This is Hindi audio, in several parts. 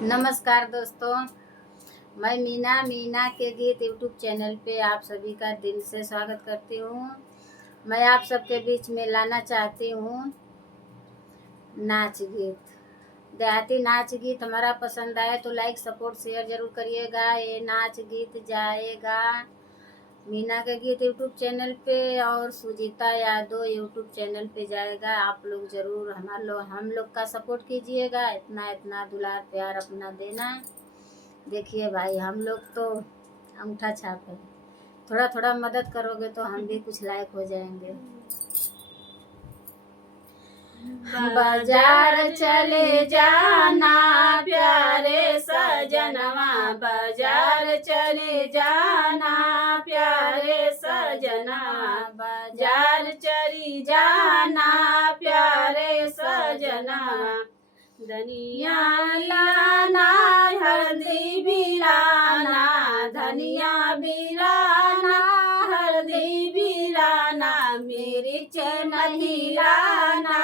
नमस्कार दोस्तों, मैं मीना के गीत यूट्यूब चैनल पे आप सभी का दिल से स्वागत करती हूँ। मैं आप सबके बीच में लाना चाहती हूँ नाच गीत। देहाती नाच गीत हमारा पसंद आए तो लाइक सपोर्ट शेयर जरूर करिएगा। ये नाच गीत जाएगा मीना के गीत यूट्यूब चैनल पे और सुजीता यादव यूट्यूब चैनल पे जाएगा। आप लोग जरूर हम लोग का सपोर्ट कीजिएगा। इतना इतना दुलार प्यार अपना देना। देखिए भाई, हम लोग तो अंगूठा छाप है, थोड़ा थोड़ा मदद करोगे तो हम भी कुछ लायक हो जाएंगे। बाजार चले जाना प्यारे सजनवा, बाजार चले जाना प्यारे सजना, बाजार चली जाना प्यारे सजना। धनिया लाना हल्दी भी लाना, धनिया भी लाना हल्दी भी लाना, मिर्च नहीं लाना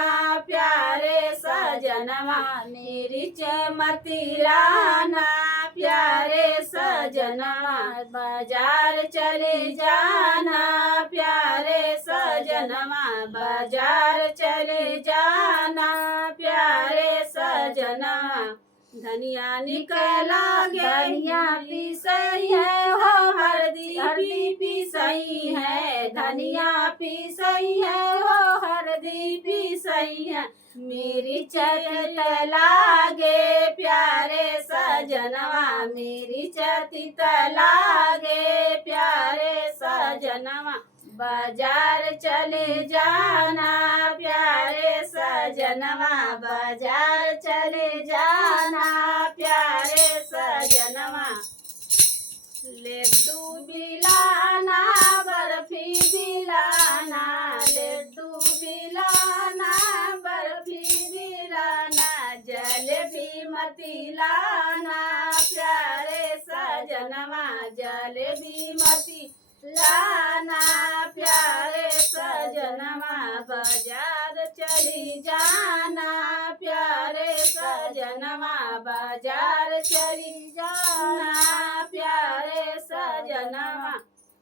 प्यारे सजनवा, मिर्च मती लाना प्यारे सजनवा। बाजार चले जाना प्यारे सजनवा, बाजार चले जाना प्यारे सजना। धनिया निकला धनिया भी सही है हो, हल्दी भी सही है, धनिया भी सही है हो, हल्दी भी सही है। मेरी चरित लागे प्यारे सजनवा, मेरी चरित लागे प्यारे सजनवा। बाजार चले जाना प्यारे सजनवा, बाजार चले जाना प्यारे सजनवा। लड्डू भी लाना बर्फी भी लाना, लड्डू भी लाना बर्फी भी लाना, जलेबी मती लाना प्यारे सजनवा, जलेबी मती लाना प्यारे सजनवा। बाजार चली जाना प्यारे सजनवा, बाजार चली जाना प्यारे सजनवा।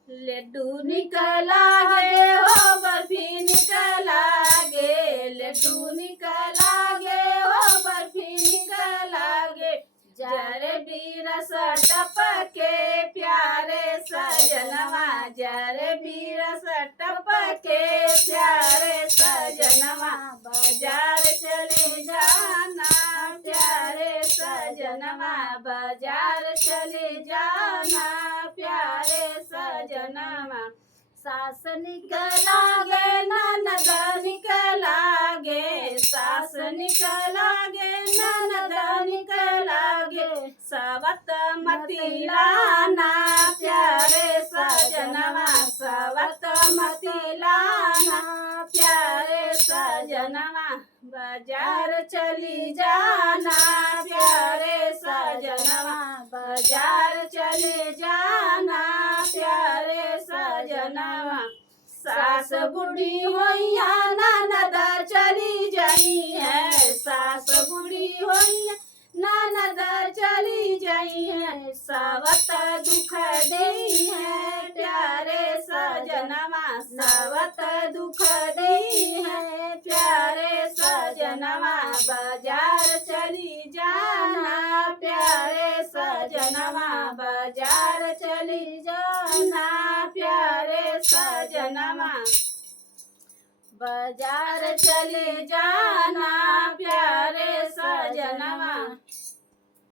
लड्डू निकला गे हो, बर्फी निकला गे, लड्डू निकला गे हो, बर्फी निकला गे, जलेबी रस टपके प्यारे सजनवा, जलेबी रस टपके प्यारे सजनवा। बाजार चले जाना प्यारे सजनवा, बाजार चले जाना प्यारे सजनवा। सास निकला गे ननद निकला गे, सास निकला गे ननद निकला गे, सवत मती लाना प्यारे सजनवा, सवत मती लाना प्यारे सजनवा। बाजार चली जाना प्यारे सजनवा, बाजार चले जाना प्यारे सजनवा। सास बूढ़ी होइया ननद चली जाई है, सास बूढ़ी होइया ननद चली जाई है, सवत दुख देई है प्यारे सजनवा, सवत दुख देई है प्यारे सजनवा। बाजार चली जाना प्यारे सजनवा, बाजार चली जाना प्यारे सजनवा। बाजार चले जा